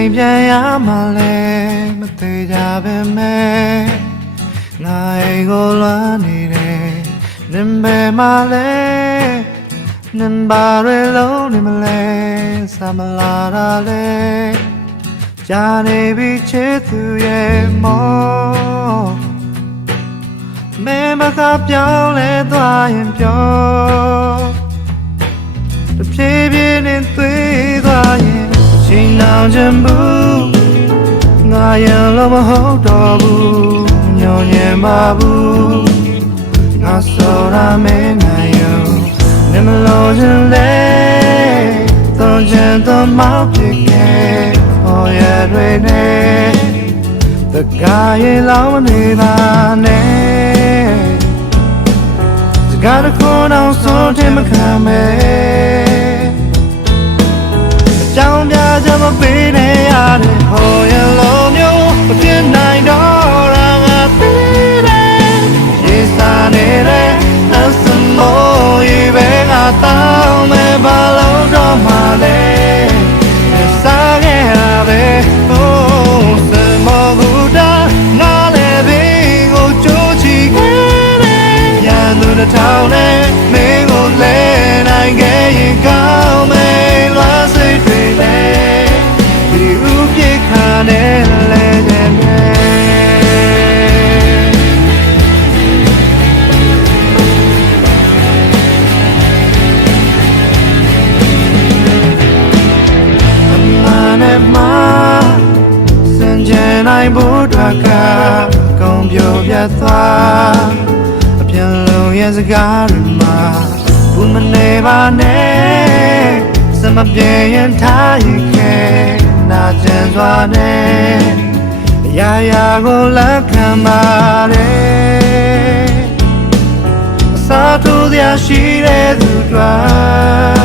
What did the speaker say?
ချိန်ပြန်ရမှလဲမသေးကြပဲမဲ့ငါအိမ်ကိုလွမ်းနေတယ်နင်ပဲမလဲနင်ဘာတွေလုံးနေမလဲစမလာတာလဲကြာနေပြီချစ်သူရဲ့မောမဲမကပြောင်းလဲသွားရင်ပြောတဖြည်းဖြည်းနဲ့သွေးသွားရင်ချိန်နှောင်ချင်ဘူးငါရင်လို့မဟုတ်တော့ဘူးညောင်ညင်ပါဘူးငါစောရမဲနိုင်ယူနေမလို့ချင်လေတော့ချင်တော့မောက်ပြခဲ့ဟောရတွေနဲ့တကားရင်လောင်းနေပါနဲ့စကားတစ်ခုတော့ဆုံးတယ်မခံမဲကြောင်ပြကြမပေးနဲ့ရတဲ့ဟောရလုံးမျိုးမပြစ်နိုင်တော့ရငါသိတယ်ရေးစားနေတဲ့အစမောရေပဲငါတောင်းမဲ့ဘာလို့တော့မှလဲစားခဲ့ရပဲဟိုးစမောကူတာငါလည်းဘေးကိုကြိုးချီခဲ့တယ်ရန်သူတစ်ထောင်နဲ့မင်းကိုလဲနိုင်ခဲ့ရင်ကောင်းမယ်လွားစိတ်တွေနဲ့ဒီဥပြေခါနဲ့လဲတဲ့နိုင်ဖို့တွက်ကကောင်းပြောပြသွားအပြန်လုံးရဲ့စကားတွေမှာဘူးမနေပါနဲ့စမပြေရင်ထားရခဲ့နာကျန်စွာနဲ့အရာရာကိုလက်ခံပါတယ်အစားထိုးစရာရှိတဲ့သူတွေ